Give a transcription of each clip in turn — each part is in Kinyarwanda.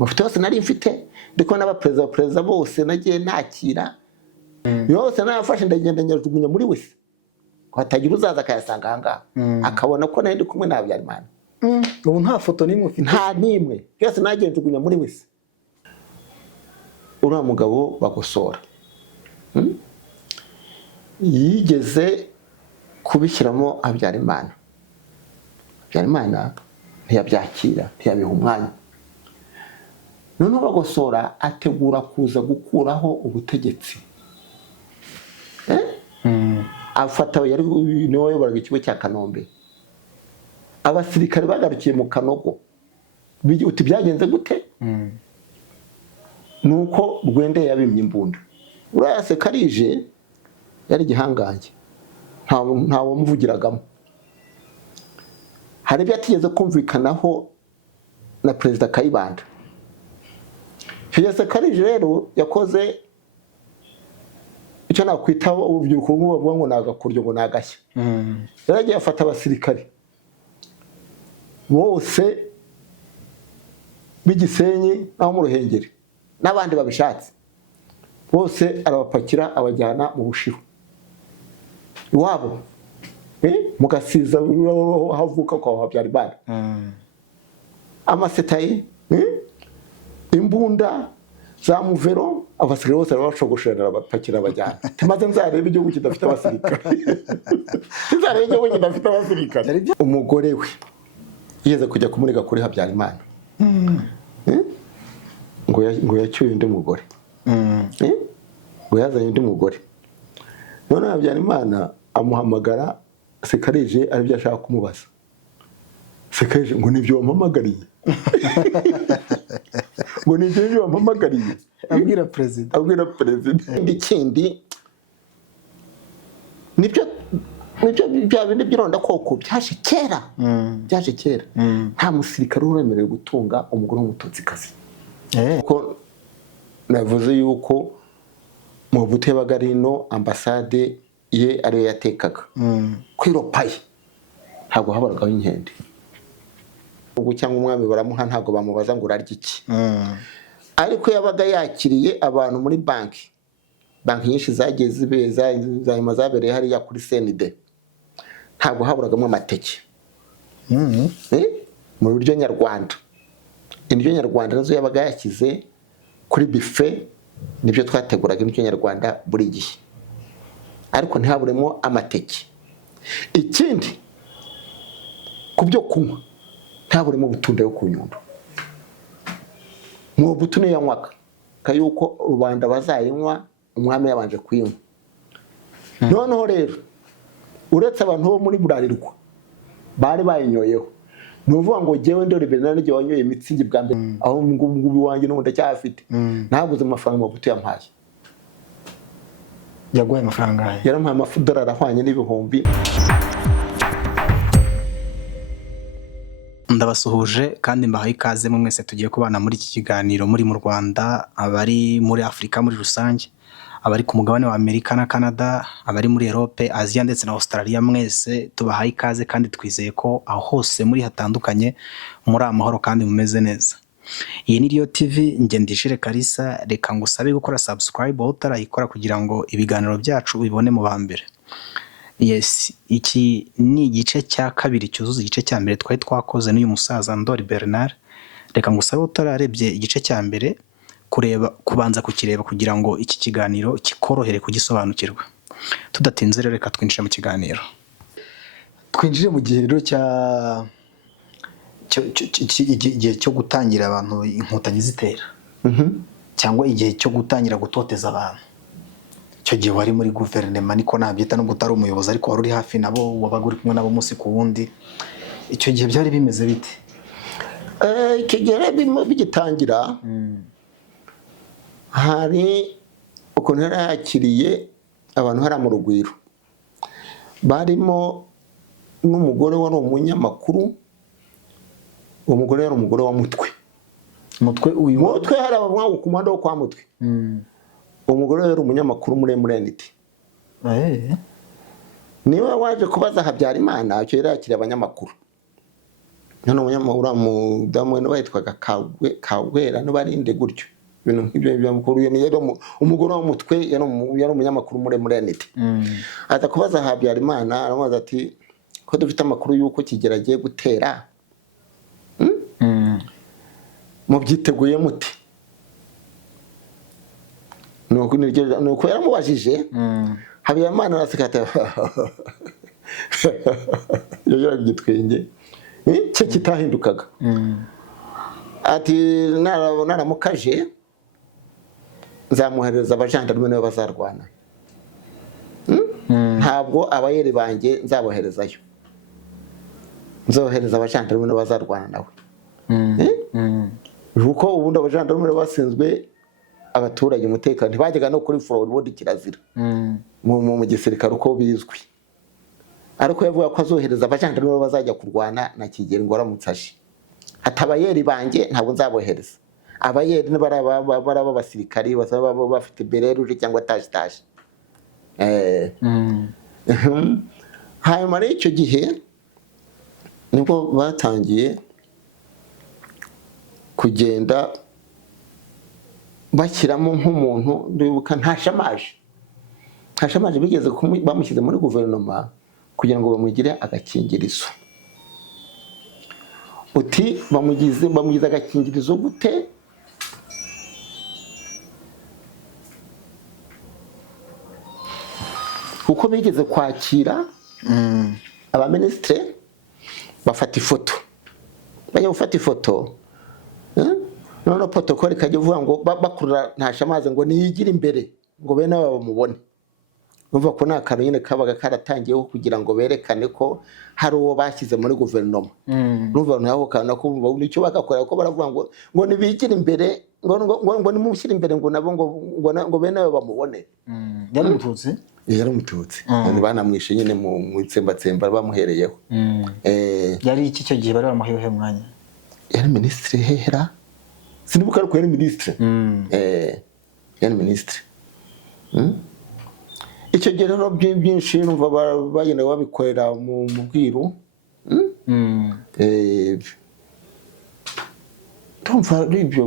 mufite hose nari mfite ndiko n'abaperezida bose nagiye nakira yose nafashe ndagenda nyajugunya muri wese ko hatagira uzaza akayasanga hanga akabona ko nari ndi kumwe na Habyarimana. Ubu nta foto nimwe ufite? Nta nimwe, yose nagiye njugunya muri wese. Uriya mugabo Bagosora yigeze kubishyiramo Habyarimana. Habyarimana ntiyabyakira, ntiyabiha umwanya. Noneho Bagosora ategura kuza gukuraho ubutegetsi. Afata yari niwe wayoboraga ikigo cya Kanombe. Abasirikare bagarukiye mu Kanogo. Uti byagenze gute? Nuko Rwende yabimye imbunda. Uriya Sekarije yari gihangange. Nta wamuvugiragamo. Hari byatigeze kumvikanaho na Perezida Kayibanda. Sekarije rero yakoze icyo nakwita urubyiruko rw'ubu ngo nagakuryo ngo nagashya. Yaragiye afata abasirikare bose b'igisenyi aho mu Ruhengeri n'abandi babishatse bose arabapakira abajyana mu Bushiru iwabo mugasiza havuka kwa Habyarimana. Amasetayi imbunda za muvero abasirikare bose barabashogoshera abapakira abajyana. Timaze nzarebe igihugu kidafite abasirikare. Nzarebe igihugu kidafite abasirikare. Umugore we yeze kujya kumurega kuri Habyarimana. Ngo yacyuye undi mugore. Ngo yazanye undi mugore. None Habyarimana amuhamagara Sekarije aribyo ashaka kumubaza. Sekarije ngo nibyo wampamagariye. Ngo nibyo wampamagariye. Abwira President. Ikindi nibyo bya bindi by'ironda koko byaje kera. Byaje kera. Nta musirikare uremerewe gutunga umugore w'umututsikazi. Ko navuze yuko mu Mobutu yabaga rino ambasade ye ariyo yatekaga. Kwiropaye ntabwo habaragaho inkende. Ubwo cyangwa umwami baramuha ntabwo bamubaza ngo urarya iki. Ariko yabaga yakiriye abantu muri banki nyinshi zagiye zibeza zanyuma zabereye hariya kuri CND. Ntabwo haburagamo amateke. Mu buryo nyarwanda. Indyo nyarwanda nazo yabaga yakize kuri buffet nibyo twateguraga indyo nyarwanda buri gihe. Ariko ntihaburemo amateke. Ikindi kubyo kunywa ntaburemo butunda yo kunyundo. Mu butune yanywaga kayuko rubanda bazayinywa umwami yabanje kwinywa. Noneho rero uretse abantu bo muri Burarirwa bari bayinyoyeho. Nuvuga ngo jewe ndore Bernard je wanyoye imitsingi bwa mbere aho ngubu wanjye n'ubundi cyafite. Naguze amafaranga mu butu yampaye. Yaguye amafaranga yawe? Yarampaye $10 ahwanye n'ibihumbi. Ndabasuhuje kandi mbahaye ikaze mu mwese tugiye kubana muri iki kiganiro muri mu Rwanda, abari muri Afrika muri rusange, abari ku mugabane wa Amerika na Canada, abari muri Europe, Asia ndetse na Australia, mwese tubahaye ikaze kandi twizeye ko aho hose muri hatandukanye muri amahoro kandi mumeze neza. Iyi ni Rio TV, nge Ndishire Kalisa. Reka ngusabe gukora subscribe aho utarayikora kugira ngo ibiganiro byacu bibone mu bambere. Yes, iki ni igice cya kabiri cyuzuza igice cya mbere twari twakoze n'uyu musaza Ndoli Bernard. Reka ngusabe utararebye igice cya mbere kubanza kukireba kugira ngo iki kiganiro kikorohere kugisobanukirwa. Tudatinze rero reka twinjire mu kiganiro. Twinjire mu gihe rero igihe cyo gutangira abantu inkotanyi zitera. Cyangwa igihe cyo gutangira gutoteza abantu. Icyo gihe wari muri guverinoma niko nabyita, nubwo utari umuyobozi ariko wari uri hafi nabo, wabaga uri kumwe nabo munsi ku wundi. Icyo gihe byari bimeze bite? Icyo gihe bigitangira hari ukuntu yari yakiriye abantu hari mu Rugwiro. Barimo n'umugore wari umunyamakuru. Uwo mugore yari umugore wa Mutwe. Mutwe hari abamwe ku muhanda wo kwa Mutwe. Umugore yari umunyamakuru muri MNT. Niwe waje kubaza Habyarimana icyo yari yakiriye abanyamakuru. none umudamu we witwaga Kagwera n'abarinde gutyo ibintu nk'ibyo byamukuru ye yari umugore w'umutwe yari umunyamakuru muremure yanite aza kubaza Habyarimana aramubaza ati ko dufite amakuru y'uko Kigeli agiye gutera mubyiteguye muti nuko yaramubajije Habyarimana araseka ati yagira igitwenge cye kitahindukaga ati naramukaje nzamuhereza abajandarume nabo bazarwana ntabwo abayeri banjye nzaboherezayo nzohereza abajandarume nabo bazarwana nawe kuko ubundi abajandarume basinzwe abaturage umutekano ntibajyaga no kuri front ubundi kirazira mu gisirikare uko bizwi ariko yavuga ko azohereza abajandarume bazajya kurwana na Kigeli ngo aramutsaje atabayeri banjye ntabwo nzabohereza abayeri baraba basirikari basaba bafite bereruje cyangwa taje hanyuma rero icyo gihe nibwo batangiye kugenda bashyiramo nk'umuntu ndibuka Ntashamaje bigeze bamushyize muri guverinoma kugira ngo bamugire agakingirizo uti bamugize agakingirizo gute kuko bigeze kwakira abaminisitiri bafata ifoto bajya gufata ifoto none protocole kajya uvuga ngo bakurura Ntashamaze ngo niyigire imbere ngo bene baba bamubone numva ko nta kantu nyine kabaga karatangiyeho kugira ngo berekane ko hari uwo bashyize muri guverinoma numva naho kana ko nicyo bagakorera ko baravuga ngo nibigire imbere ngo nimushyire imbere ngo nabo ngo bene baba bamubone yari umututsi banamwishe nyine mu itsembatsemba bamuhereyeho yari iki cyo gihe bari bamuhehe mwanya yari minisitiri hehera sinibuka ko yari minisitiri yari minisitiri icyo gihe rero byinshi numva bagenda babikorera mu bwiru tumva ibyo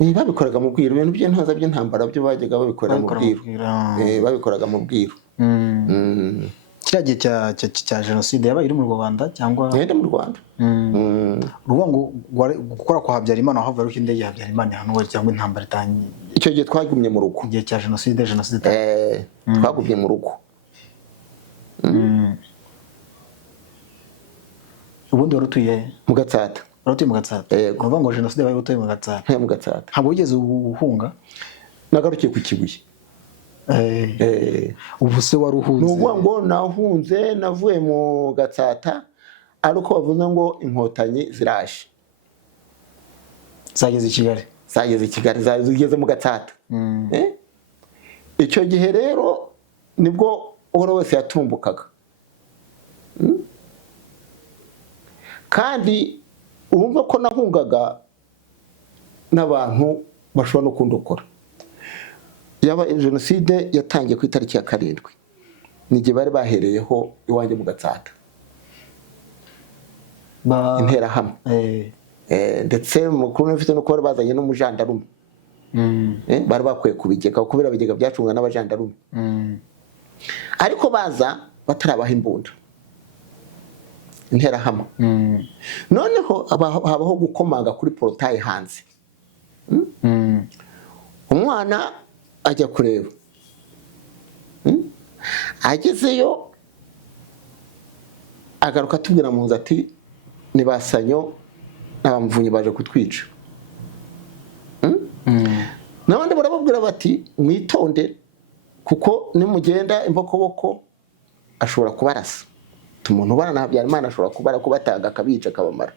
babikoraga mu bwiru ibintu by'intoza by'intambara byo bajyaga babikorera mu bwiru babikoraga mu bwiru kiriya gihe cya jenoside yabaye iri mu Rwanda cyangwa yari mu Rwanda uruvuga ngo gukora kwa Habyarimana aho varuka indege ya Habyarimana hano cyangwa intambara itangiye icyo gihe twagumye mu rugo igihe cya jenoside twagumye mu rugo ubundi warutuye mu Gatsata warutuye mu Gatsata uvuga ngo jenoside yabaye utuye mu Gatsata mu Gatsata ntabwo wigeze uhunga nagarukiye ku Kibuye ubu se waruhunze nuvuga ngo nahunze navuye mu Gatsata ariko bavuze ngo inkotanyi zirashe zageze i Kigali zigeze mu Gatsata icyo gihe rero nibwo uwo wese yatumbukaga kandi urumva ko nahungaga n'abantu bashobora no kundokora yaba jenoside yatangiye ku itariki ya 7 n'igihe bari bahereyeho iwanjye mu Gatsata interahamwe ndetse mukuru n'ufite no kuba bazanye n'umujandarume bari bakwiye kubigeka kubera abigega byacunga n'abajandarume ariko baza batarabaha imbunda interahamwe noneho habaho gukomanga kuri portail hanze umwana ajya kureba agezeyo agaruka atubwira mu nzu ati nibasanyo n'abamuvunyi baje kutwica n'abandi barababwira bati mwitonde kuko nimugenda imbokoboko ashobora kubarasa umuntu ubana na Habyarimana ashobora kubatanga akabica akabamara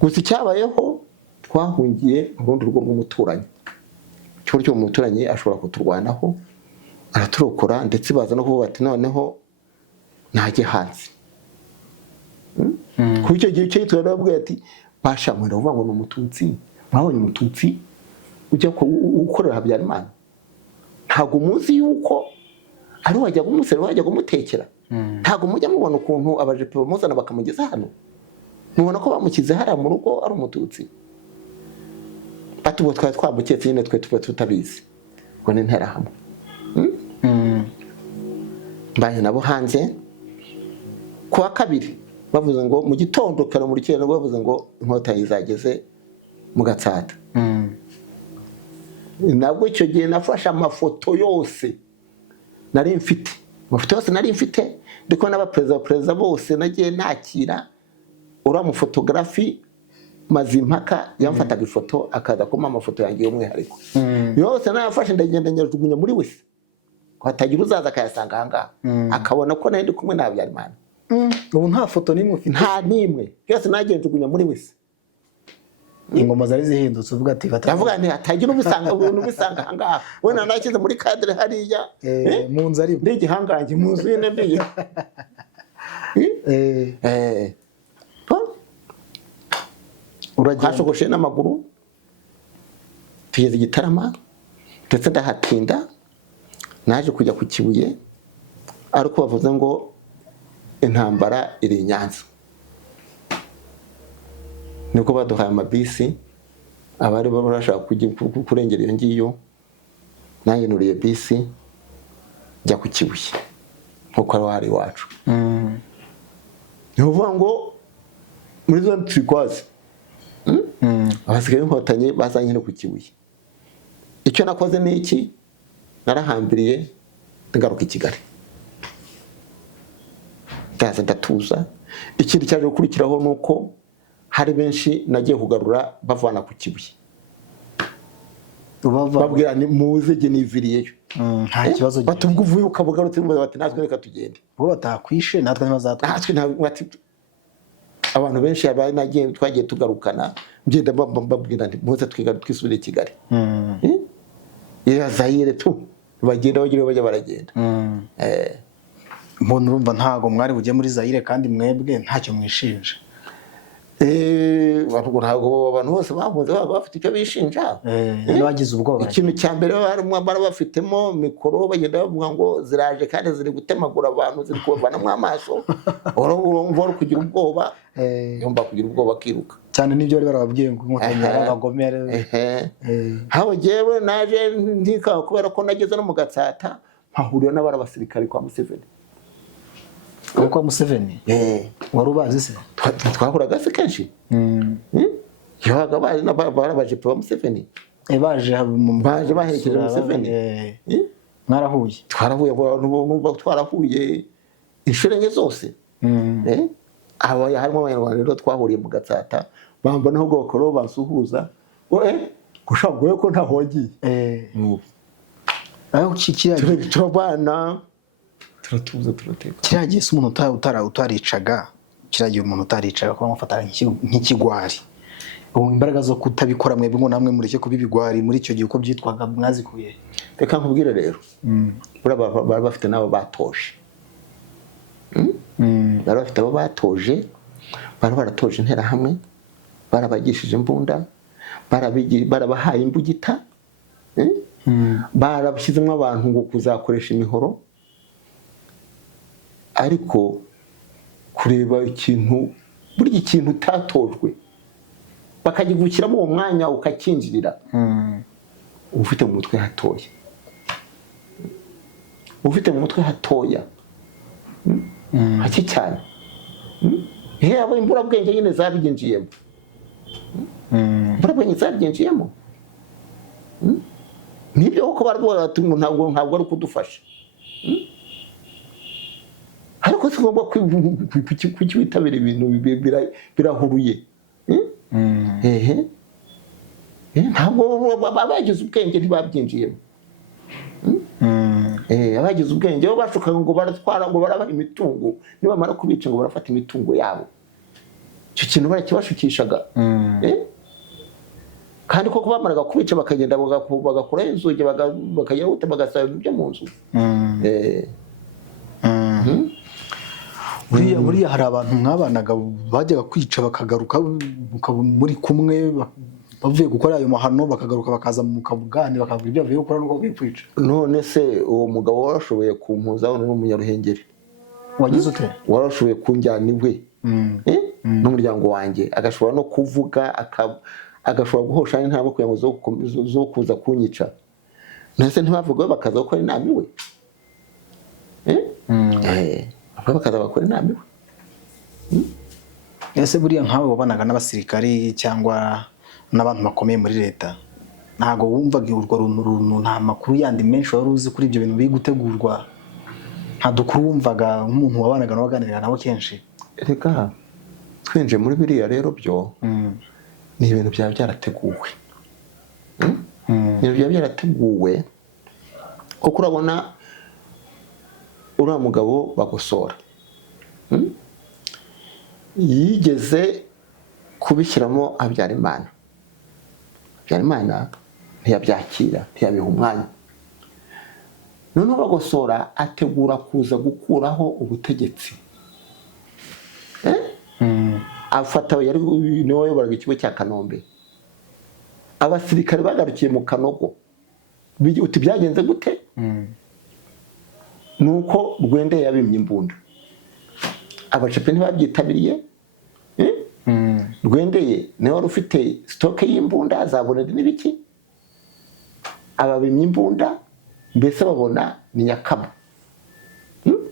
gusa icyabayeho twahungiye mu rundi rugo rw'umuturanyi cyo cyo umuturanyi ashobora kuturwanaho araturokora ndetse baza no kuvuga ati noneho ntajye hanze kuri icyo gihe cyo turababwira ati bashamwe ndavuga ngo n'umututsi mwabonye umututsi ujya ukorera Habyarimana ntago umunsi yuko ari wajya kumusera wajya kumutekera ntabwo mujya mubona ukuntu abajepe bamuzana bakamugeza hano, mubona ko bamukize hariya mu rugo ari umututsi, ati ubwo twari twamuketse nyine twe tuba tutabizi ngo ni interahamwe. Mbaye nabo hanze kuwa kabiri bavuze ngo mu gitondo kare mu rukero bavuze ngo Inkotanyi zageze mu Gatsata. Nabwo icyo gihe nafashe amafoto yose nari mfite, amafoto yose nari mfite ndiko n'abaperezida bose nagiye nakira ura mu fotografi Mazimpaka yamfataga ifoto akaza kuma amafoto yanjye y'umwihariko yose nayafashe ndagenda nyajugunya muri wese ko hatagira uzaza akayasanga hanga akabona ko nari kumwe na Habyarimana. Ubu nta foto nimwe ufite? Nta nimwe, yose nagiye njugunya muri wese. Ingoma zari zihindutse uvuga ati ndavuga nti hatagira ubisanga ubuntu bisanga hanga wena nakize muri cadre hariya mu nzu ari ndigihanganje mu nzu yene ndiye uragashogoshe n'amaguru tugeze Gitarama ndetse ndahatinda naje kujya ku Kibuye ariko bavuze ngo intambara iri Nyanza. Niko baduhaye amabisi abari barashaka kujya kurengera iyo ngiyo, nanjye nuriye bisi jya ku Kibuye nkuko ari wari wacu. Nivuga ngo muri zone turikwazi abasigaye Inkotanyi bazanye no ku Kibuye. Icyo nakoze ni iki, narahambiriye ngaruka i Kigali ndaza ndatuza. Ikindi cyaje gukurikiraho nuko hari benshi nagiye kugarura bavana ku Kibuye babwira ni muze je niviriyeyo nta kibazo batubwo uvuye ukabugarutse bati natwe reka tugende bo batakwishe natwe ntibazatwe natwe abantu benshi abari nagiye twagiye tugarukana ngenda babwira nti muze twigaruke twisubire Kigali. Zaire tu bagenda bajya baragenda. Mbona urumva ntago mwari bujye muri Zaire kandi mwebwe ntacyo mwishinja. Ntabwo abantu bose bahunze bafite icyo bishinja. Bagize ubwoba. Ikintu cya mbere barimo bafitemo mikoro bagenda bavuga ngo ziraje kandi ziri gutemagura abantu ziri kubavanamo amaso. Urumva kugira ubwoba yumva kugira ubwoba kiruka cyane n'ibyo bari barababwiye ngo Inkotanyi abagomere. Haho jewe naje ndika kubera ko nageze no mu Gatsata mpahurira n'abara basirikare kwa Museveni. Kwa Museveni wari ubazi se? Twahuraga se kenshi. Yabaga bari n'abaje pa Museveni baje baherekeje Museveni. Mwarahuye? Twarahuye numva twarahuye inshuro nke zose. Aba harimo abanyarwanda rero twahuriye mu Gatsata bamba naho gokoro basuhuza gushagoye ko ntahogiye. Aho kikiya turabana turatuza turateka. Kiragiye se umuntu utaricaga kiragiye umuntu utaricaga ko bamufata nk'ikigwari. Ubu imbaraga zo kutabikora mwebwe ngo namwe mureke kubibigwari muri icyo gihe uko byitwaga mwazikuye. Reka nkubwire rero bari bafite nabo batoje. Bari bafite abo batoje, bari baratoje interahamwe, barabagishije imbunda, barabahaye imbugita, barabishyizemo abantu ngo kuzakoresha imihoro. Ariko kureba ikintu buri ikintu utatojwe bakagivukiramo uwo mwanya ukakinjirira ufite mu mutwe hatoya, ufite mu mutwe hatoya haki cyane. Abo imbura bwenge nyine zabigenjiyemo, imbura bwenge zabigenjiyemo. Nibyo uko barwara ati ntabwo ari kudufasha. Ariko sigomba kwitabira ibintu birahuruye. Ntabwo babagize ubwenge ntibabyinjiyemo. Abagize ubwenge bo bashuka ngo baratwara ngo barabaha imitungo, nibamara kubica ngo barafata imitungo yabo. Icyo kintu barakibashukishaga. Kandi koko bamaraga kubica bakagenda bagakora inzugi bakajya gute bagasaba ibyo mu nzu. Buriya hari abantu mwabanaga bajyaga kwica bakagaruka muri kumwe bavuye gukora ayo mahano bakagaruka bakaza mu kabugani bakavuga ibyo bavuye gukora nuko bavuye kwica. None se uwo mugabo warashoboye kumpuza n'umunyaruhengeri wagize ute warashoboye kunjyana iwe n'umuryango wanjye, agashobora no kuvuga agashobora guhosha intambwe kugira ngo zo kuza kunyica, nase ntibavuga bakaza gukora inama iwe, bakaza bakora inama iwe. Ese buriya nkawe wabanaga n'abasirikari cyangwa n'abantu bakomeye muri leta, ntago wumvaga urwo runtu, nta makuru yandi menshi wari uzi kuri ibyo bintu biri gutegurwa, nta dukuru wumvaga nk'umuntu wabanaga n'abaganira nabo kenshi? Reka twinje muri biriya rero byo ni ibintu byaba byarateguwe, ibintu byaba byarateguwe, kuko urabona uriya mugabo Bagosora yigeze kubishyiramo Habyarimana ntiyabyakira, ntiyabiha umwanya. Noneho Bagosora ategura kuza gukuraho ubutegetsi, afata yari niwe wayoboraga ikigo cya Kanombe, abasirikare bagarukiye mu Kanogo, uti byagenze gute? Nuko Rwendeye yabimye imbunda, abacepe ntibabyitabiriye. Rwendeye niwe wari ufite stoke y'imbunda, azabonera n'ibiki, ababimye imbunda, mbese babona ni Nyakama,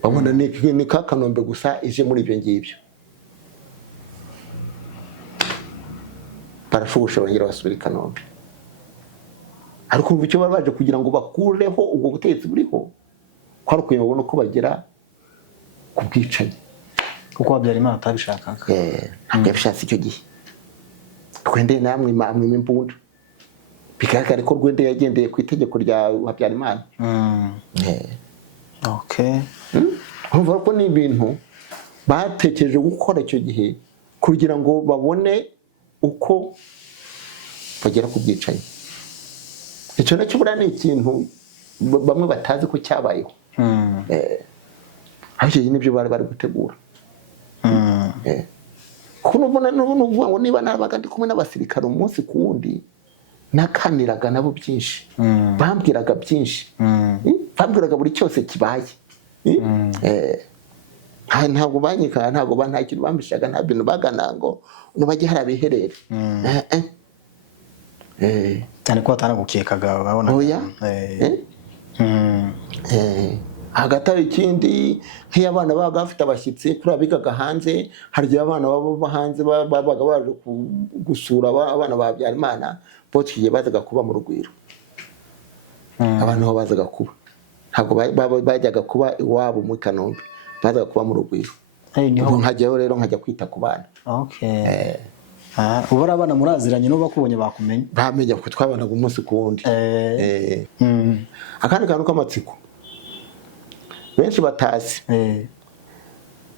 babona ni ka Kanombe gusa ije muri ibyo ngibyo, barashubusha bongera basubira i Kanombe. Ariko umva icyo bari baje kugira ngo bakureho ubwo butegetsi buriho, kwari ukugira ngo babone uko bagera ku bwicanyi, kuko Habyarimana atabishakaga. Ntabwo yabishatse icyo gihe. Rwendeye namwe amwima imbunda, bigaragara ko Rwendeye yagendeye ku itegeko rya Habyarimana. Urumva ko ni ibintu batekereje gukora icyo gihe kugira ngo babone uko bagera ku bwicanyi. Icyo nacyo buriya ni ikintu bamwe batazi ko cyabayeho, ariko ibyo nibyo bari gutegura. Kuko n'uvuga ngo niba nabaga ndi kumwe n'abasirikare umunsi ku wundi, nakaniraga nabo byinshi, bambwiraga byinshi, bambwiraga buri cyose kibaye. Ntabwo banyika, ntabwo nta kintu bambishaga, nta bintu bagana ngo nubajye hari abiherere. Cyane ko batanagukekaga babona. Oya. Hagati aho ikindi, nk'iyo abana babaga bafite abashyitsi kuri abigaga hanze, hari igihe abana baba hanze babaga baje gusura abana ba Habyarimana, bose igihe bazaga kuba mu Rugwiro, abantu aho bazaga kuba, ntabwo bajyaga kuba iwabo muri Kanombe, bazaga kuba mu Rugwiro. Nkajyayo rero nkajya kwita ku bana. Ubu ari abana muraziranye n'ubu bakubonye bakumenya? Bamenya ko twabanaga umunsi ku wundi. Akandi kantu k'amatsiko benshi batazi,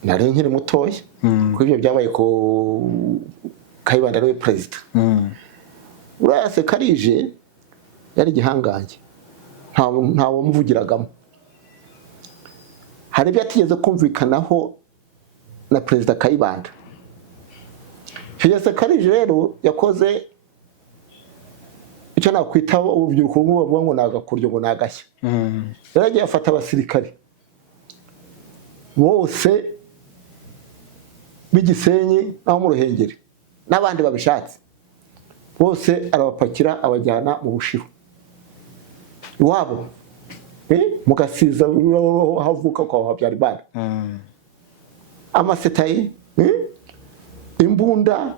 nari nkiri mutoya, kuko ibyo byabaye ko Kayibanda ariwe perezida. Uriya Sekarije yari igihangange, nta wamuvugiragamo. Hari ibyo atigeze kumvikanaho na perezida Kayibanda. Sekarije rero yakoze icyo nakwita urubyiruko bavuga ngo nagakuryo ngo nagashya. Yaragiye afata abasirikare bose b'Igisenyi naho mu Ruhengeri n'abandi babishatse, bose arabapakira abajyana mu Bushiru iwabo, mu Gasiza havuka kwa Habyarimana. Amasetayi, imbunda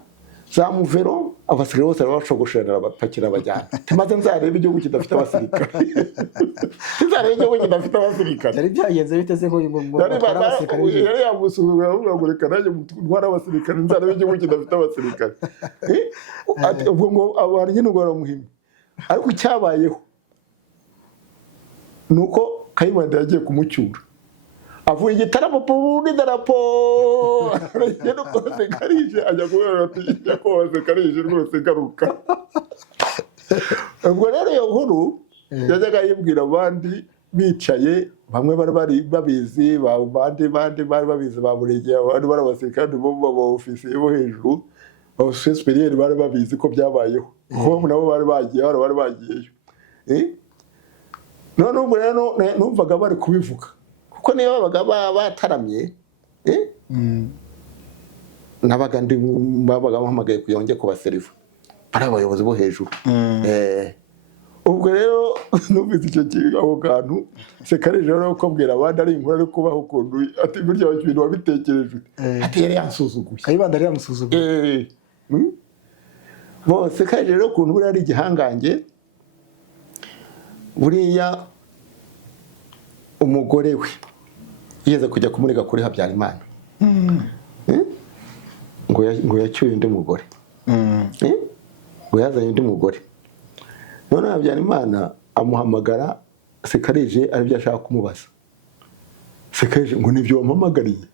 za muvero, abasirikare bose barabashogoshera abapakira abajyana. Maze nzarebe igihugu kidafite abasirikare, nzarebe igihugu kidafite abasirikare. Yari byagenze biteze ko abasirikare yari yamusuzumye avuga ngo reka nanjye ntwara abasirikare, nzarebe igihugu kidafite abasirikare. Ubwo ngo abantu nyine ngo baramuhimba. Ariko icyabayeho nuko Kayibanda yagiye kumucyura, avuye igitaramo muri darapo, aragenda uko Sekarije ajya kubera ati yakoze Sekarije rwose garuka. Ubwo rero iyo nkuru yajyaga yibwira abandi bicaye, bamwe bari babizi, abandi bari babizi, bamuregeye, abandi bari abasirikare bo mu ofisiye bo hejuru, abasirikare superieur bari babizi ko byabayeho, kuko nabo bari bagiyeyo. None ubwo rero numvaga bari kubivuga, kuko niyo babaga bataramye nabaga babaga bahamagaye kugira ngo njye kubaseriva ari abayobozi bo hejuru. Ubwo rero numvise icyo kintu aho kantu Sekarije rero kubwira abandi ari inkuru ari kubaho ukuntu ati burya ibintu wabitekereje ati yari yansuzuguye Kayibanda yari yamusuzuguye. Bo Sekarije rero ukuntu buri ari igihangange buriya umugore we yeze kujya kumurega kuri Habyarimana ngo yacyuye undi mugore ngo yazanye undi mugore. None Habyarimana amuhamagara Sekarije aribyo ashaka kumubaza. Sekarije ngo nibyo wampamagariye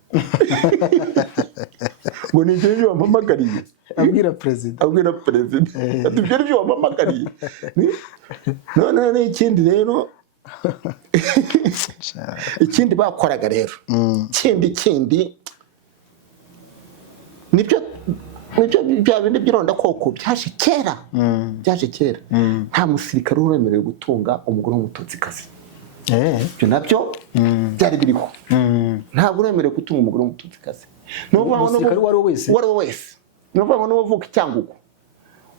ngo nibyo wampamagariye abwira president ati ibyo nibyo wampamagariye. None ikindi rero ikindi bakoraga rero ikindi nibyo bya bindi by'ironda koko byaje kera nta musirikare uremerewe gutunga umugore w'umututsikazi. Ibyo nabyo byari biriho, ntabwo uremerewe gutunga umugore w'umututsikazi. Umusirikare uwo ari we wese n'uvuga ngo n'uvuka Icyangugu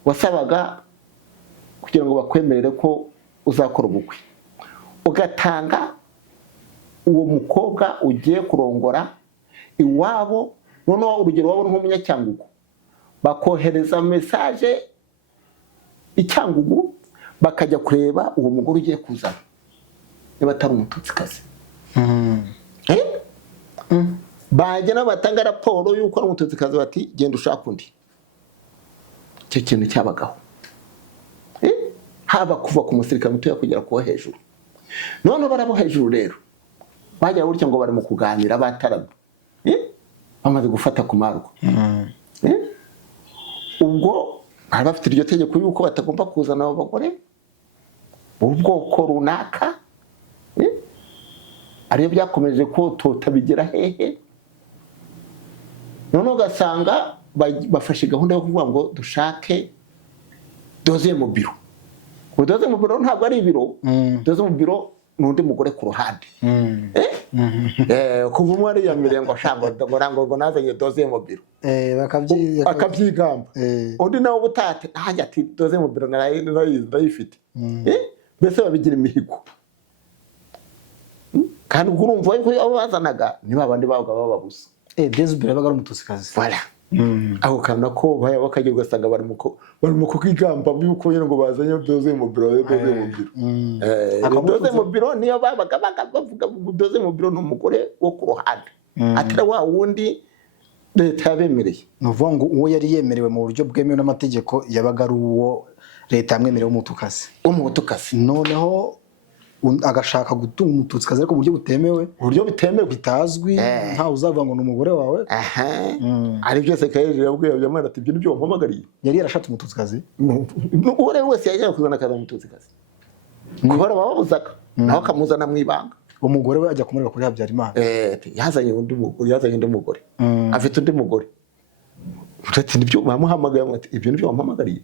wasabaga kugira ngo bakwemerere ko uzakora ubukwe ugatanga uwo mukobwa ugiye kurongora iwabo. Noneho urugero wabo nk'umunyacyangugu bakohereza message Icyangugu bakajya kureba uwo mugore ugiye kuzana niba atari umututsikazi. Bajya batanga raporo y'uko ari umututsikazi bati genda ushaka undi. Icyo kintu cyabagaho haba kuva ku musirikare muto kugera kuwo hejuru. None barabo hejuru rero bajya buryo ngo bari mu kuganira batarama bamaze gufata ku marwa. Ubwo bari bafite iryo tegeko yuko batagomba kuzana abo bagore ubwoko runaka ariyo byakomeje ko tutabigera hehe. None ugasanga bafashe gahunda yo kuvuga ngo dushake doze mu biro. Doze mu biro ntabwo ari ibiro, doze mu biro n'undi mugore ku ruhande. Kuva umwe ari yamireye ngo shango ngo nazanye doze mu biro akabyigamba undi nawe ubutate ntajya ati doze mu biro narayifite. Mbese babigira imihigo kandi urumva ko abo bazanaga ni babandi babaga bababuza. Desubira baga ari umututsikazi. Voilà. Aho kana ko baya bakagiye ugasanga bari mu kwigamba yuko yero ngo bazanye doze mu biro doze mu biro niyo babaga bavuga doze mu biro n'umugore wo ku ruhande atari wa wundi leta yabemereye. Nuvuga ngo uwo yari yemerewe mu buryo bwemewe n'amategeko yabaga ari uwo leta yamwemereye umutukazi. Noneho agashaka gutunga umututsikazi ariko mu buryo butemewe bitazwi nta uzavuga ngo n'umugore wawe. Ari byose Sekarije yabwiye Habyarimana ati ibyo nibyo wampamagariye. Yari yarashatse umututsikazi. Uwo wese yajya kuzana akaza umututsikazi kubara babuzaga naho akamuzana mu ibanga. Umugore we ajya kumurega kuri Habyarimana. Yazanye undi mugore afite undi mugore ati nibyo bamuhamagaye ati ibyo nibyo wampamagariye.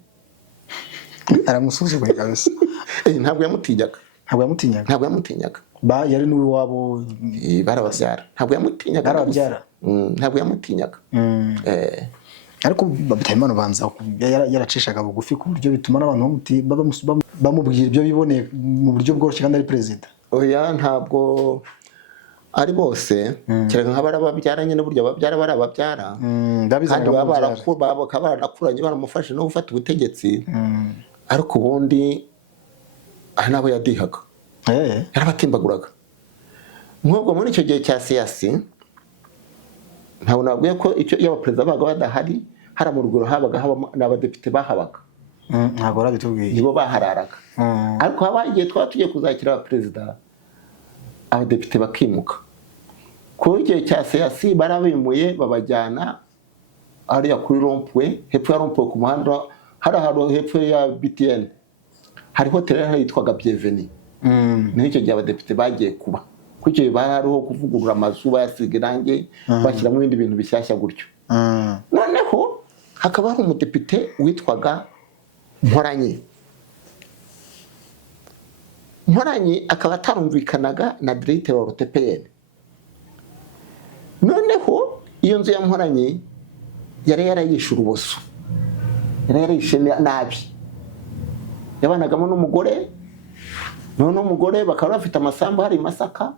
Aramusuzuguye kabisa. Ntabwo yamutinyaga. Yari n'uwe wabo barababyara. Ntabwo yamutinyaga. Ariko Habyarimana ubanza yaracishaga bugufi ku buryo bituma n'abantu bamubwira ibyo biboneye mu buryo bworoshye kandi ari perezida. Oya ntabwo ari bose cyane nk'abara babyaranye n'uburyo babyara barababyara kandi barakuranye baramufashe no gufata ubutegetsi. Ariko ubundi nabo yadihaga yarabatimbaguraga. Nk'ubwo muri icyo gihe cya siyasi ntabwo nabwiye ko icyo y'abaperezida baga badahari hari mu rugero habaga n'abadepite bahabaga. Ntabwo urabitubwiye. Nibo bahararaga. Ariko haba igihe twaba tugiye kuzakira abaperezida abadepite bakimuka. Ku gihe cya siyasi barabimuye babajyana hariya kuri rompwe hepfo ya rompwe ku muhanda hari ahantu hepfo ya BTN hari hoteli yitwaga Bienvenue. Niho icyo gihe abadepite bagiye kuba kuko icyo bariho kuvugurura amazu bayasiga irangi bashyiramo ibindi bintu bishyashya gutyo. Noneho hakaba hari umudepite witwaga Mporanyi akaba atarumvikanaga na directeur wa RTPN. Noneho iyo nzu ya Mporanyi yari yarayishe urubozo, yari yarayishe nabi, yabanagamo n'umugore, none umugore bakaba bafite amasambu hari Masaka,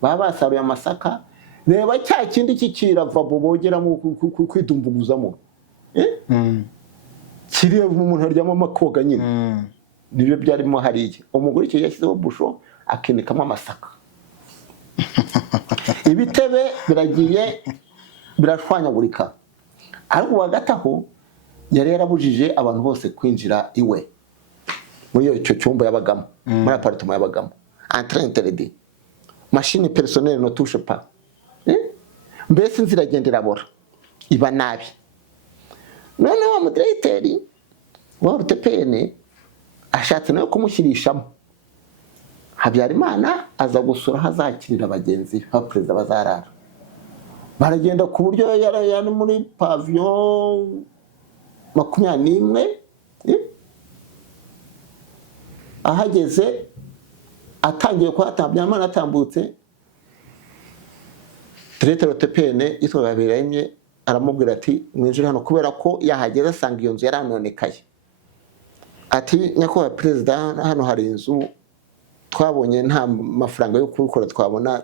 baba basaruye amasaka, reba cya kindi kikirava bogeramo kwidumbuguzamo kiriya umuntu aryamo amakoga nyine, nibyo byarimo hariya. Umugore icyo yashyizeho busho akinikamo amasaka. Ibitebe biragiye birashwanyagurika, ariko wagataho yari yarabujije abantu bose kwinjira iwe muri icyo cyumba yabagamo, muri apartment yabagamo, entrée interdite, machine personnelle ne touche pas. Mbese inzira agendera bora iba nabi. None wa moderateur wa RTPN ashatse nayo kumushyirishamo. Habyarimana aza gusura hazakirira abagenzi ba perezida bazarara, baragenda ku buryo yari muri pavillon 21. Ahageze atangiye Habyarimana atambutse, Directeur RTPN yitwa Babirayimye aramubwira ati mwinjire hano, kubera ko yahageze asanga iyo nzu yaranonekaye. Ati nyakubahwa perezida, hano hari inzu twabonye nta mafaranga yo kubikora twabona,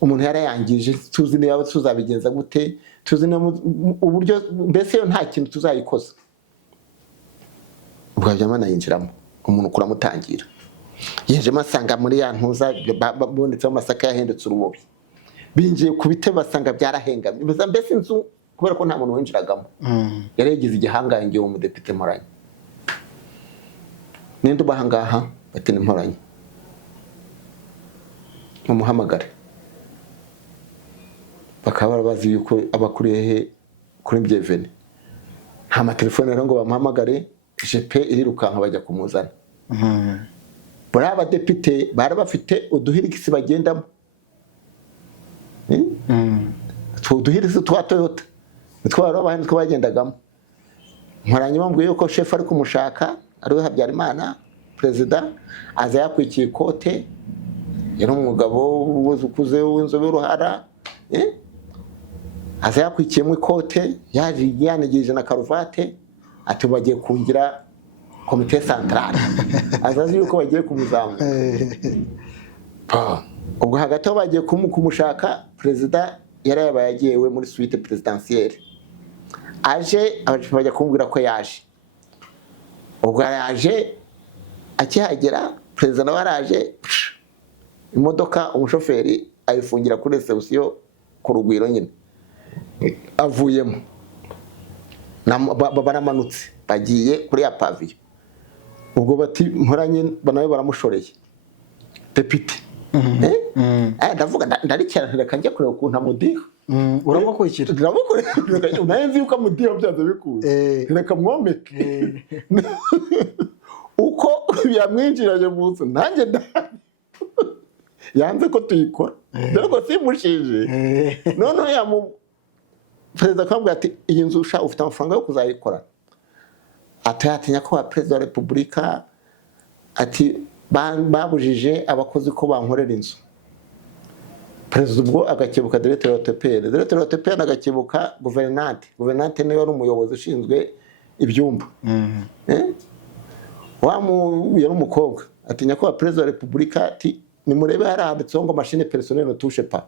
umuntu yarayangije, tuzi niba tuzabigenza gute, tuzi uburyo, mbese yo nta kintu tuzayikoza. Ubwo Habyarimana yinjiramo, umuntu kuramutangira yinjemo asanga muri ya ntuza babonetseho amasaka yahindutse urubobi, binjiye ku bitebe basanga byarahengamye, mbese inzu kubera ko nta muntu winjiragamo yari yagize igihangange uwo mudepite Mporanyi. Ninde ubahangaha? Bati ni Mporanyi. Mumuhamagare. Bakaba bazi yuko abakuriye he kuri Byevene, nta matelefone rero ngo bamuhamagare, GP irirukanka bajya kumuzana. Buri abadepite bari bafite uduhirigisi bagendamo, uduhirigisi twa Toyota twaro abahandi two bagendagamo. Mporanyi bambwiye yuko chef ari kumushaka, ari we Habyarimana perezida, aza yakwikiye ikote, yari umugabo ukuze w'inzobe w'uruhara, aza yakwikiyemo ikote, yaje yanigije na karuvate, ati bagiye kungira komite centrale, azazi yuko bagiye kumuzamura. Ubwo hagati aho bagiye kumushaka, perezida yari yabayagiyewe muri suite presidentielle. Aje abaje bajya kumubwira ko yaje. Ubwo yaje akihagera, perezida nawe araje, imodoka umushoferi ayifungira kuri reception ku Rugwiro nyine, avuyemo baramanutse bagiye kuri ya pavio. Ubwo bati Mporanyi banawe baramushoreye depite. Ndavuga ndarikira reka njye kureba ukuntu amudiha. Uramukurikira? Ndamukurikira, unayenzi yuko amudiha byanze bikuze, reka mwomeke. Uko yamwinjiranye mu nzu nanjye yanze ko tuyikora, dore ko simushije. None perezida akambwira ati iyi nzu ufite amafaranga yo kuzayikora? Atinya ko perezida wa Repubulika ati babujije abakozi ko bankorera inzu. Perezida ubwo agakebuka Directeur RTPN, Directeur RTPN agakebuka guverinante niwe wari umuyobozi ushinzwe ibyumba. Yari umukobwa, atinya ko perezida wa Repubulika ati nimurebe haranditseho ngo machine personnelle ne touche pas,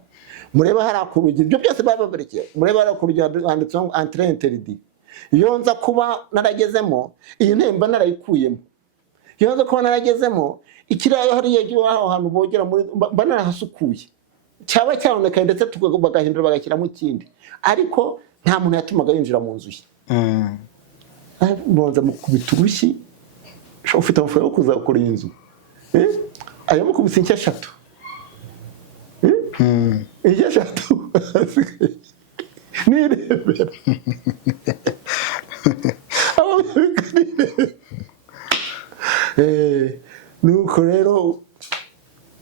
murebe hari akurugira, ibyo byose bababerekeye, murebe hari akurugira handitseho entrée interdite. Iyo nza kuba naragezemo, iyi ntemba narayikuyemo. Iyo nza kuba naragezemo, ikirayo hariya aho hantu bogera muri banarahasukuye, cyaba cyaboneka ndetse bagahindura bagashyiramo ikindi, ariko nta muntu yatumaga yinjira mu nzu ye. Bonza mukubita urushyi, ufite amafaranga yo kuzakora iyi nzu, ayo mukubise inshyi 3. Inshyi 3 nirebera nuko rero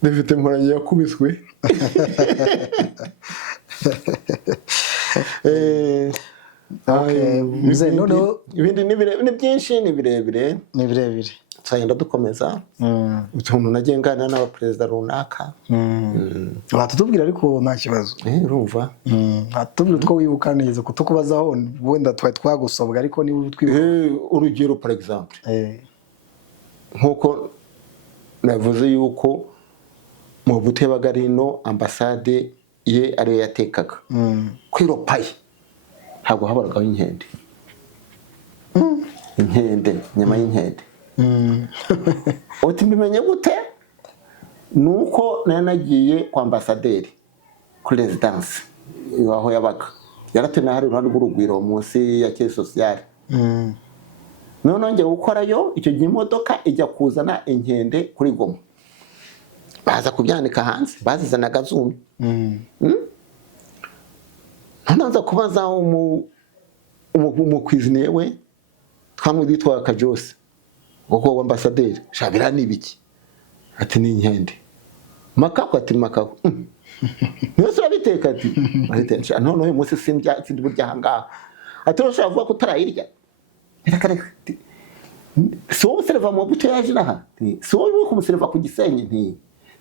dufite Mporanyi yakubiswe. Mzee noneho ibindi ni byinshi, ni birebire tuzagenda dukomeza utuntu nagiye nganira n'abaperezida runaka. Watutubwira ariko nta kibazo. Urumva watubwira two wibuka neza kutukubazaho wenda twagusobwa ariko niba utwibuka. Urugero par exemple nkuko navuze yuko mu Butebagarino ambasade ye ariyo yatekaga kwiropaye ntabwo habaragaho inkende. Nyama y'inkende. Uti mbimenye gute? Nuko nagiye kwa ambasaderi kuri residence aho yabaga. Yaratena hari uruhande rw'urugwiro munsi ya Caisse Sociale. None ngiye gukorayo icyo gihe imodoka ijya kuzana inkende kuri Goma. Baza kubyanika hanze, bazizanaga zumye. Nanaza kubaza umukwiziniye we twamwitwa Kajose uko ambasaderi shabira nibiki ati ni inkende makako ati makako Nose urabiteka ati ahita none uyu munsi sindi burya hanga ati urashaka kuvuga ko utarayirya so userva mu buto yaje naha so uri kumuserva ku Gisenyi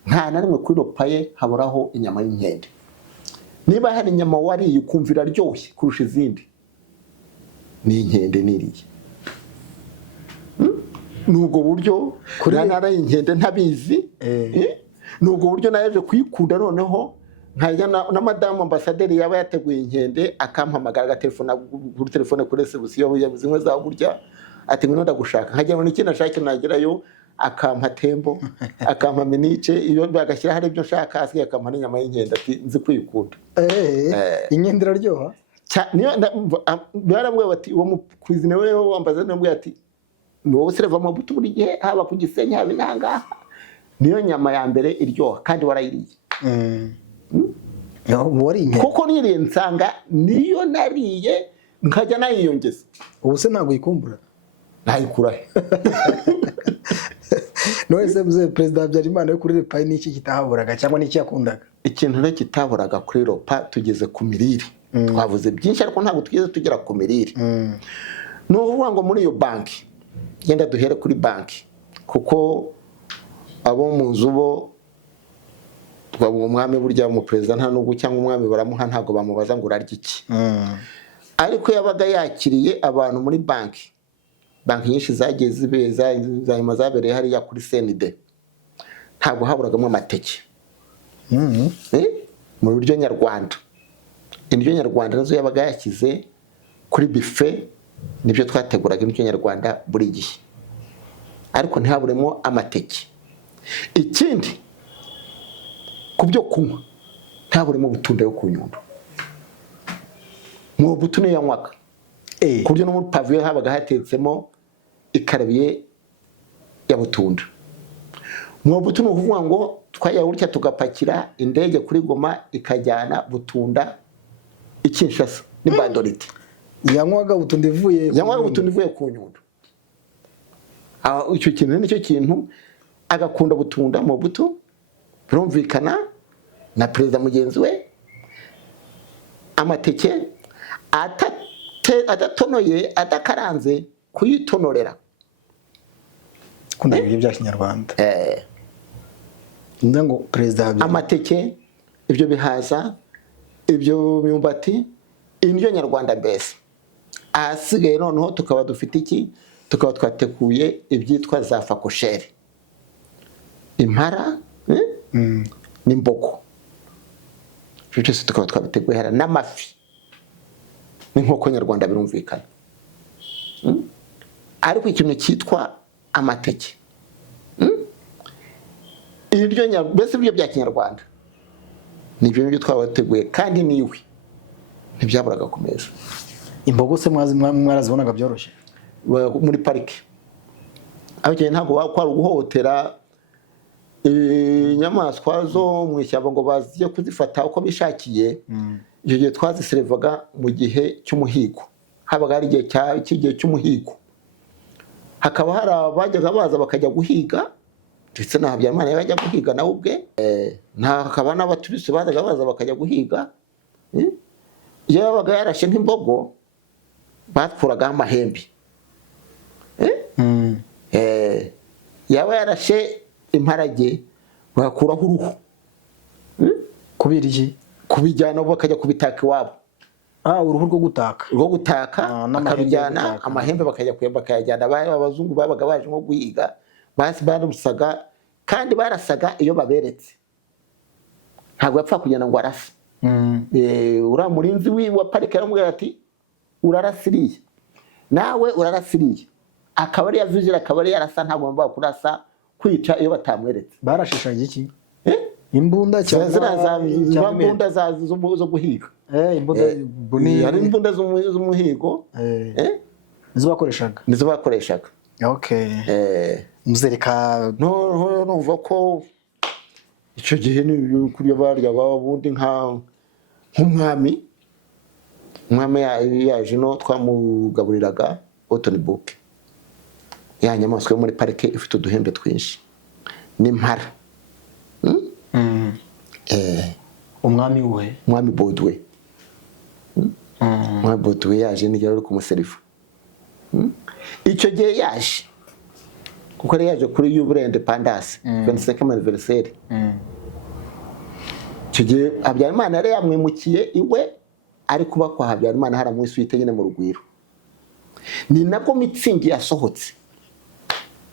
nta na rimwe kuri ropaye haburaho inyama y'inkende. Niba hari inyama wariye ukumvira ryoshye kurusha izindi ni inkende niriye. Nubwo buryo nara inkende ntabizi nubwo buryo naje kuyikunda noneho nkajya na madame ambasaderi yaba yateguye inkende akampamagara agatelefona kuri telefone kuri reception yabuze zimwe za burya ati ngwino ndagushaka nkajya ngo niki nashaka nagerayo akampa tembo akampa minice iyo bagashyira hari ibyo nshaka hasi akampa n'inyama y'inkende ati nzi kwikunda. Inkende iraryoha niyo baramwe bati uwo mukwizine we wambaza nambwe ati no serva mu buto buri gihe haba ku Gisenyi haba inanga niyo nyama ya mbere iryoha kandi warayiriye. Wari inkende kuko niriye nsanga niyo nariye nkajya nayiyongeza. Ubu se ntabwo yikumbura nayikurahe. None mzee President Habyarimana yo kuri repa n'iki kitahaburaga cyangwa n'iki yakundaga? Ikintu rero kitaburaga kuri ropa tugeze ku mirire. Twavuze byinshi ariko ntabwo tugeze tugera ku mirire. No uvuga ngo muri iyo banki genda duhere kuri banki kuko abo mu nzubo twabwo umwami burya mu president nta nubwo cyangwa umwami baramuha ntago bamubaza ngo urarya iki. Ariko yabaga yakiriye abantu muri banki nyinshi zagiye zibeza zanyuma zabereye hari ya kuri CND ntabwo haburagamo amateke. Mu buryo nyarwanda indyo nyarwanda nazo yabaga yakize kuri buffet nibyo twateguraga indyo nyarwanda buri gihe ariko ntihaburemo amateke. Ikindi kubyo kunywa ntaburemo butunda yo kunyundo mu butune yanywaga kuryo no muri pavio habaga hatetsemo ikarabiye ya butunda. Mu butune uvuga ngo twayahurya tugapakira indege kuri Goma ikajyana butunda Kinshasa ni Bandolite. Yanywaga butunda ivuye ku nyundo. Icyo kintu nicyo kintu agakunda butunda mu buto birumvikana na president mugenzi we amateke adatonoye adakaranze kuyitonorera kunda ibyo bya Kinyarwanda. Ngo president amateke ibyo bihaza ibyo myumbati indyo nyarwanda bese asigaye noneho tukaba dufite iki tukaba twatekuye ibyitwa za fakosheri impara n'imbogo cyose tukaba twabiteguye hara n'amafi n'inkoko nyarwanda birumvikana. Ariko ikintu cyitwa amateke indyo bese ibyo bya Kinyarwanda nibyo twabateguye kandi niwe ntibyaburaga ku meza. Imbogo se mwarazibonaga byoroshye muri parike abageni ntabwo bakwara guhotera inyamaswa zo mu ishyamba ngo baziye kuzifata uko bishakiye. Icyo gihe twaziserevaga mu gihe cy'umuhigo habaga hari igihe cy'umuhigo hakaba hari abajyaga baza bakajya guhiga ndetse na Habyarimana yajya guhiga nawe ubwe hakaba n'abaturiste bazaga baza bakajya guhiga. Iyo yabaga yarashe nk'imbogo batkuragaho amahembe yaba yarashe imparage bakuraho uruhu kubera iki kubijyana bakajya kubitaka iwabo. uruhu rwo gutaka bakabijyana amahembe bakayajyana. Abazungu babaga baje nko guhiga barasaga kandi barasaga iyo baberetse, ntabwo yapfa kugenda ngo arase. Uriya murinzi wa parike yaramubwira ati urarasiriye nawe urarasiriye, akaba ari yavijira, akaba ari yarasa, ntabwo bagomba kurasa kwica iyo batamweretse. Barashishaga iki? Imbunda cyangwa imbunda zo guhiga. Hari imbunda z'umuhigo nizo bakoreshaga. Muzereka numva ko icyo gihe kuri barya babundi nk'umwami yaje no twamugaburiraga otonibuk, ya nyamaswa yo muri parike ifite uduhembe twinshi n'impara. Umwami we, umwami Bodwe. Umwami Bodwe yaje n'igihe ari kumuserifu. Icyo gihe yaje kuko yari yaje kuri Jubilee Independence 25 anniversaire. Icyo gihe Habyarimana yari yamwimukiye iwe, ari kuba kwa Habyarimana hari mu suite nyine mu Rugwiro. Ni nabwo Mitsingi yasohotse.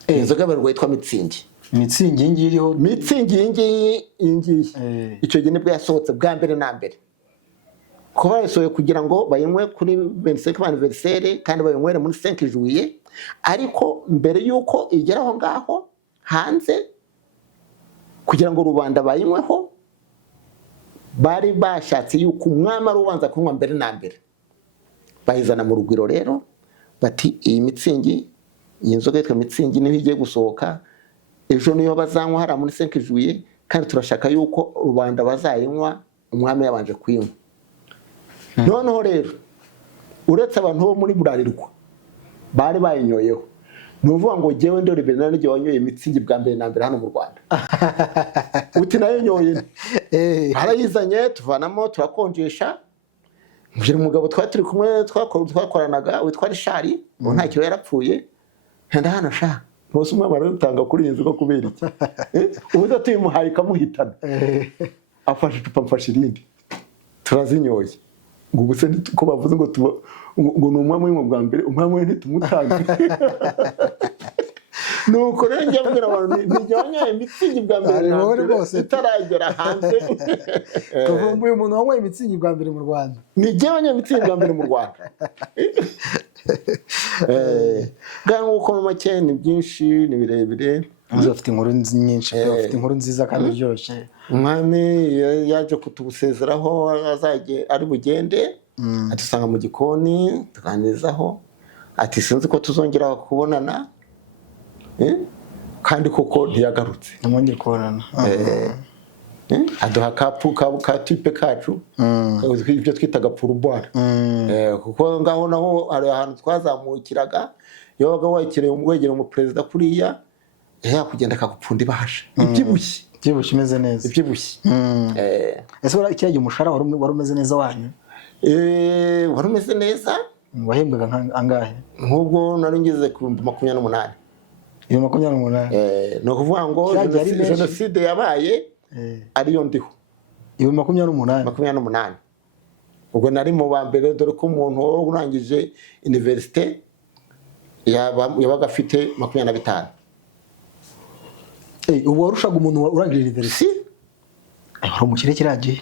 Inzoga barwo yitwa Mitsingi. Mitsingi ngiriho, Mitsingi ngiyi icyo gihe nibwo yasohotse bwa mbere na mbere. Ko basohoye kugira ngo bayinywe kuri 25 anniversaire kandi bayinywere muri 5 juillet, ariko mbere yuko igeraho ngaho hanze kugira ngo rubanda bayinyweho, bari bashatse yuko umwami ari ubanza kunywa mbere na mbere. Bayizana mu Rugwiro rero bati iyi Mitsingi, iyi nzoga yitwa Mitsingi niho igiye gusohoka, ejo niyo bazanywa hari muri 5 juillet, kandi turashaka yuko rubanda bazayinywa umwami yabanje kuyinywa. Noneho rero uretse abantu bo muri Burarirwa bari bayinyoyeho, nuvuga ngo jewe ndore Bernard nje wanyoye Mitsingi bwa mbere na mbere hano mu Rwanda. Uti nayo nyoye harayizanye tuvanamo turakonjesha. Mujye umugabo turi kumwe twakoranaga witwa Rishari, nta kiro yarapfuye, henda hano sha ntose umwe barutanga kuri inzu ko kubera iki. Ubuza tuyimuhaye kamuhitana, afashe icupa mfashe irindi turazinyoye. Ngo ubuse ko bavuze ngo ni umwami w'imwe bwa mbere, umwami we ntitumutanga. Nuko rero njya mbwira abantu nijyanye Mitsingi bwa mbere itaragera hanze. Tuvumbuye umuntu wanyweye Mitsingi bwa mbere mu Rwanda. Nijyanye Mitsingi bwa mbere mu Rwanda. Nguko mu make ni byinshi, ni birebire. Afite inkuru nyinshi, afite inkuru nziza kandi iryoshye. Umwami yaje kutugusezeraho azaje ari bugende, atusanga mu gikoni tuganirizaho, ati sinzi ko tuzongera kubonana. Kandi koko ntiyagarutse. Namwongeye kubonana. Aduha ka type kacu, ibyo twitaga purubara. Kuko ngaho naho ari ahantu twazamukiraga, iyo waga wakireye umwegera umuperezida kuriya, yakugenda akagupfunda ibahasha ibyibushye imeze neza, ibyibushye. Ese ikiyagiye umushara wari umeze neza wanyu? Wari umeze neza. Wahembwaga angahe? Nk'ubwo nari ngeze ku 28. 28. No kuvuga ngo jenoside yabaye ariyo ndiho 28. Ubwo nari mu ba mbere, dore ko umuntu urangije universite yabaga afite 25. Ubu warushaga umuntu urangije universite? Ari umukire kiragiye.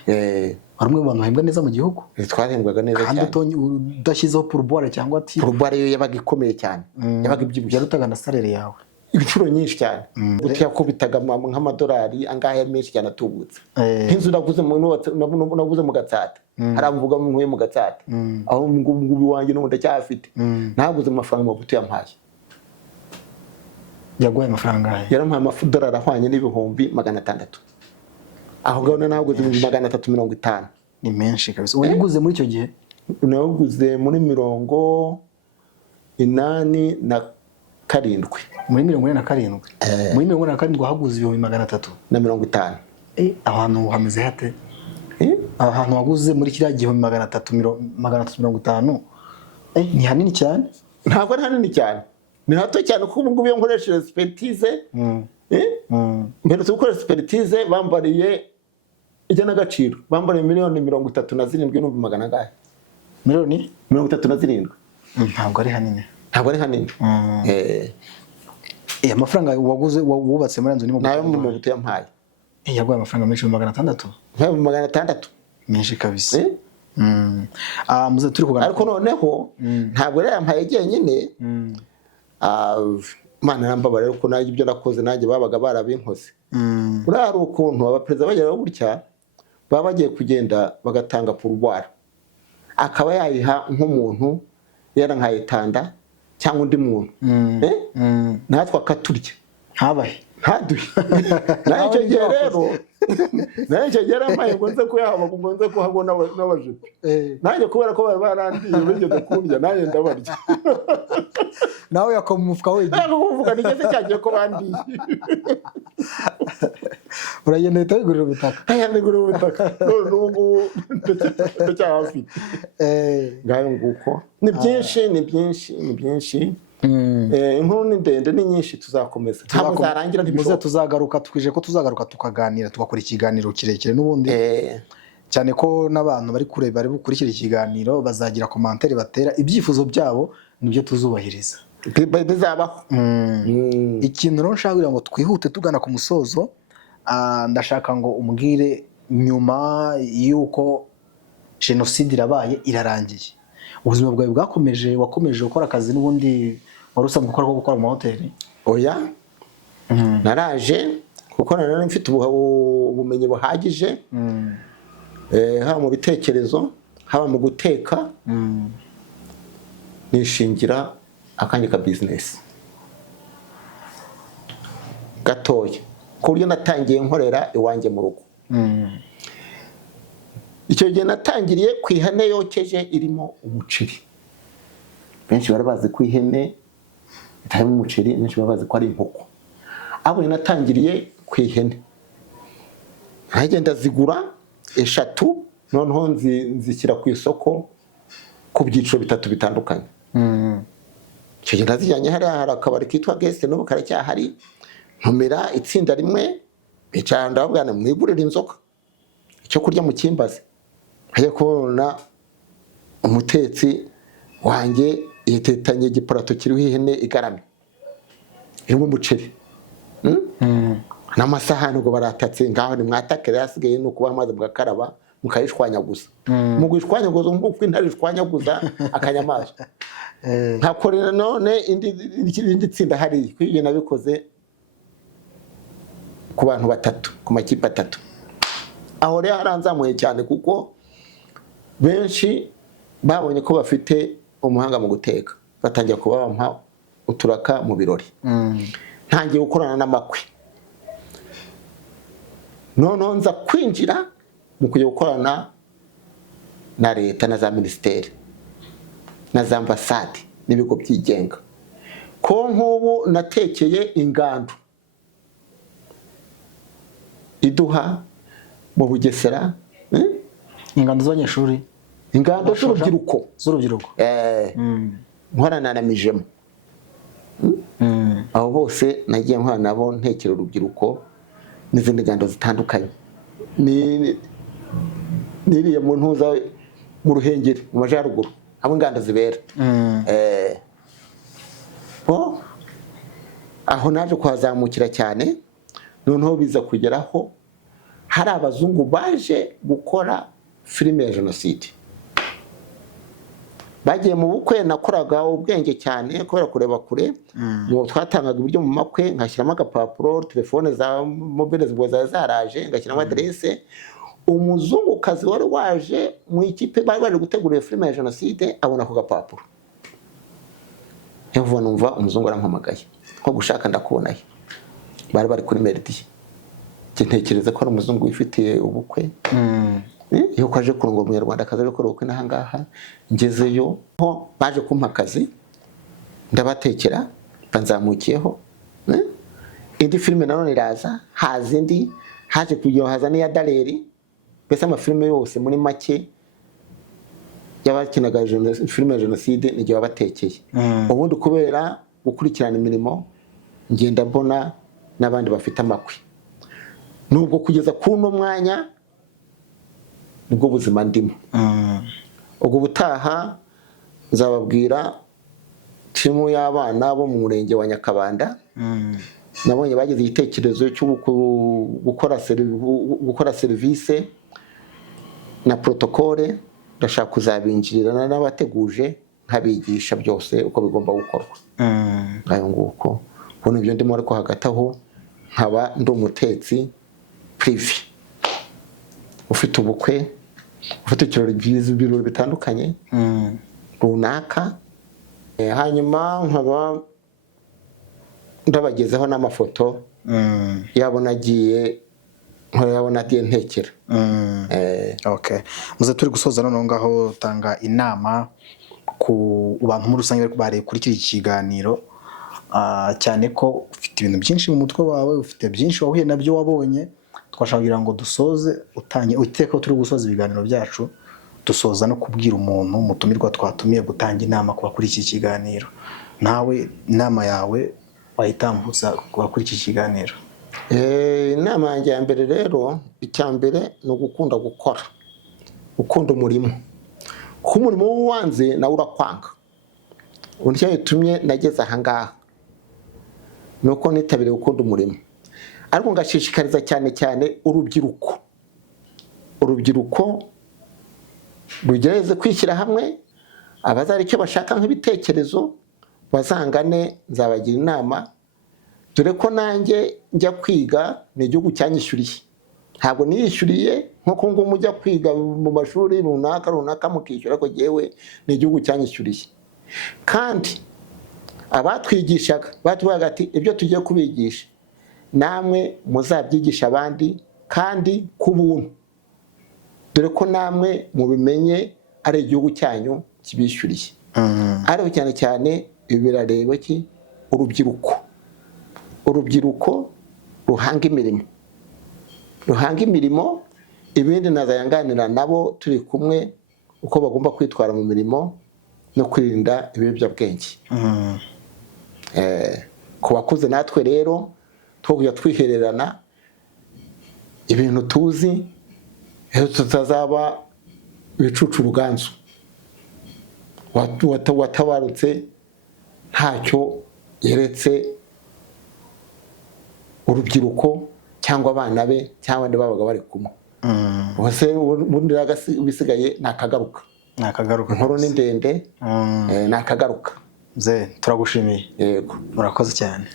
Ari umwe mu bantu bahembwa neza mu gihugu. Twarembwaga neza cyane. Kandi udashyizeho pourboire cyangwa ati pourboire yo yabaga ikomeye cyane. Yabaga ibyibushye. Yarutaga na salary yawe ibicuro nyinshi cyane. Utiyakubitaga nk'amadolari angahe menshi cyane atubutse. Nk'inzu naguze mu Gatsata. Haramvuga mu nkwe mu Gatsata. Aho ngubu wanjye n'ubundi cyafite. Naguze amafaranga mabuto yampaye. Yaguye amafaranga yarampaye amafudolari ahwanye n'ibihumbi 600. Aho ngaho naguze 350. Ni menshi kabisa. Uyiguze muri icyo gihe? Naguze muri 87. Muri 47. Muri 47 wahaguze ibihumbi 350. Ahantu hameze hate? Ahantu waguze muri kiriya gihumbi 350 ni hanini cyane? Ntabwo ari hanini cyane. ni hato cyane kuko ubu ngubu iyo nkoresheje expertise mbere gukoresha expertise bambariye ijyana agaciro bambariye miliyoni 37 n'umva magana gahe miliyoni 37 ntabwo ari hanini amafaranga waguze wubatse muri nzu ni mu nayo mu buto yampaye yaguye amafaranga menshi 600 600 menshi kabisa muze turi kugana ariko noneho ntabwo rero yampaye nyine Mana yambabara rero ko naje ibyo nakoze nanjye babaga barabinkoze urari ukuntu abaperezida bagera gutya baba bagiye kugenda bagatanga pourboire akaba yayiha nk'umuntu yarankayitanda cyangwa undi muntu natwe akaturya ntaduhe icyo gihe rero icyo gihe ramaye ngo nze kuyahaba ngo nze kuhabona n'abajipo nanjye kubera ko bari barandiye bigeze kurya nanjye ndabarya nawe yakoma umufuka wenyine kuvuga nigeze cyagiye ko bandiye uragenda uhita wigurira ubutaka n'ubu ndacyahafite ngayo nguko ni byinshi inkuru ni ndende ni nyinshi tuzakomeza ntabwo zarangira muze tuzagaruka twije ko tuzagaruka tukaganira tugakora ikiganiro kirekire n'ubundi cyane ko n'abantu bari kureba bari bukurikira ikiganiro bazagira commentaire batera ibyifuzo byabo nibyo tuzubahiriza bizabaho ikintu rero nshaka ngo twihute tugana ku musozo ndashaka ngo umbwire nyuma yuko genocide irabaye irarangiye ubuzima bwawe wakomeje gukora akazi n'ubundi wari usanzwe gukora mu mahoteli oya naraje kuko nari mfite ubumenyi buhagije haba mu bitekerezo haba mu guteka nishingira akandi ka business gatoya ku buryo natangiye nkorera iwanjye mu rugo icyo gihe natangiriye ku ihene yokeje irimo umuceri benshi bari bazi ko ihene itarimo umuceri benshi bari bazi ko ari inkoko abo natangiriye ku ihene nkagenda zigura 3 noneho nzishyira ku isoko ku byiciro 3 bitandukanye icyo gihe nazijyanye hari akabari kitwa Guest n'ubu karacyahari ntumira itsinda rimwe bicara ndababwana mwigurira inzoka icyo kurya mu kimbaze haje kubona umutetsi wanjye yitetanye igiparato kiriho ihene igaramye irimo umuceri n'amasahani ngo baratatse ngaho ni mwatakere yasigaye no kuba amazi mugakaraba mukayishwanyaguza mu gwishwanyaguza nk'uko intare ishwanyaguza akanyamaje nkakorera none indi tsinda hari kwiye nabikoze ku bantu 3 ku makipe 3 aho rero haranzamuye cyane kuko benshi babonye ko bafite umuhanga mu guteka batangiye kubampa uturaka mu birori ntangiye gukorana n'amakwe none nza kwinjira mu kujya gukorana na leta na za ministeri na za ambasade n'ibigo byigenga ko nk'ubu natekeye ingando iduha mu Bugesera ingando z'abanyeshuri ingando z'urubyiruko nkorana na Mijemo abo bose nagiye nkorana nabo ntekera urubyiruko n'izindi ngando zitandukanye niriye mu ntuza mu Ruhengeri mu Majyaruguru abo ingando zibera aho naje kuhazamukira cyane noneho biza kugeraho hari abazungu baje gukora filime ya jenoside bagiye mu bukwe nakoraga ubwenge cyane kubera kureba kure ngo twatangaga ibiryo mu makwe nkashyiramo agapapuro telefone za mobile zibwo zaraje ngashyiramo adresse umuzungukazi wari waje mu ikipe bari baje gutegura filime ya jenoside abona ko gapapuro yavuga numva umuzungu arampamagaye ko gushaka ndakubonaye bari kuri Merdi ntekereza ko ari umuzungu wifitiye ubukwe iyo kwaje kurungo umunyarwanda kaza gukora ubukwe nahangaha ngezeyo ho baje kumpa akazi ndabatekera banzamukiyeho indi filime nanone iraza haza indi haje kuyohaza n'iya Daleri bese amafilime yose muri make y'abakinaga filime ya jenoside n'igihe babatekeye ubundi kubera gukurikirana imirimo ngenda mbona n'abandi bafite amakwi, nubwo kugeza ku uno mwanya nibwo buzima ndimo. Ubwo butaha nzababwira timu y'abana bo mu murenge wa Nyakabanda, nabonye bagize igitekerezo cyo gukora serivisi na protokole, ndashaka kuzabinjirira n'abateguje nkabigisha byose uko bigomba gukorwa. Ngayo nguko ubona ibyo ndimo, ariko hagati aho nkaba ndi umutetsi prive ufite ubukwe, ufite ibirori bitandukanye runaka, hanyuma nkaba ndabagezeho n'amafoto yabo nagiye ntekera. Okay, muze turi gusoza noneho ngaho tanga inama ku bantu muri rusange bareba kuri iki kiganiro, cyane ko ufite ibintu byinshi mu mutwe wawe, ufite byinshi wahuye nabyo wabonye. Twashaka kugira ngo dusoze uteka turi gusoza ibiganiro byacu, dusoza no kubwira umuntu mutumirwa twatumiye gutanga inama kuba kuri iki kiganiro. Nawe inama yawe wayitambutsa kuba kuri iki kiganiro. Inama yanjye ya mbere rero, icya mbere ni ugukunda gukora, gukunda umurimo, kuko umurimo w'uwanze nawe urakwanga. Uburyo yatumye nageze aha ngaha nuko nitabire gukunda umurimo, ariko ngashishikariza cyane cyane urubyiruko rugerageze kwishyira hamwe, abazari icyo bashaka nk'ibitekerezo bazangane, nzabagira inama, dore ko nanjye njya kwiga ni igihugu cyanyishyuriye, ntabwo niyishyuriye nko ngo mujya kwiga mu mashuri runaka mukishyura, ko yewe ni igihugu cyanyishyuriye. Kandi abatwigishaga batubwiraga ati ibyo tugiye kubigisha namwe muzabyigisha abandi kandi ku buntu, dore ko namwe mubimenye ari igihugu cyanyu kibishyuriye. Ariko cyane cyane ibi birareba ki urubyiruko ruhanga imirimo, ibindi nazayanganira nabo turi kumwe uko bagomba kwitwara mu mirimo no kwirinda ibiyobyabwenge. Ku bakuze natwe rero twogya twihererana ibintu tuzi, tutazaba ibicucu ruganzu, watabarutse ntacyo yeretse urubyiruko cyangwa abana be cyangwa abandi babaga bari kumwe. Bose ubundi bisigaye nakagaruka. Inkuru ni ndende, nakagaruka. Turagushimiye. Yego, murakoze cyane.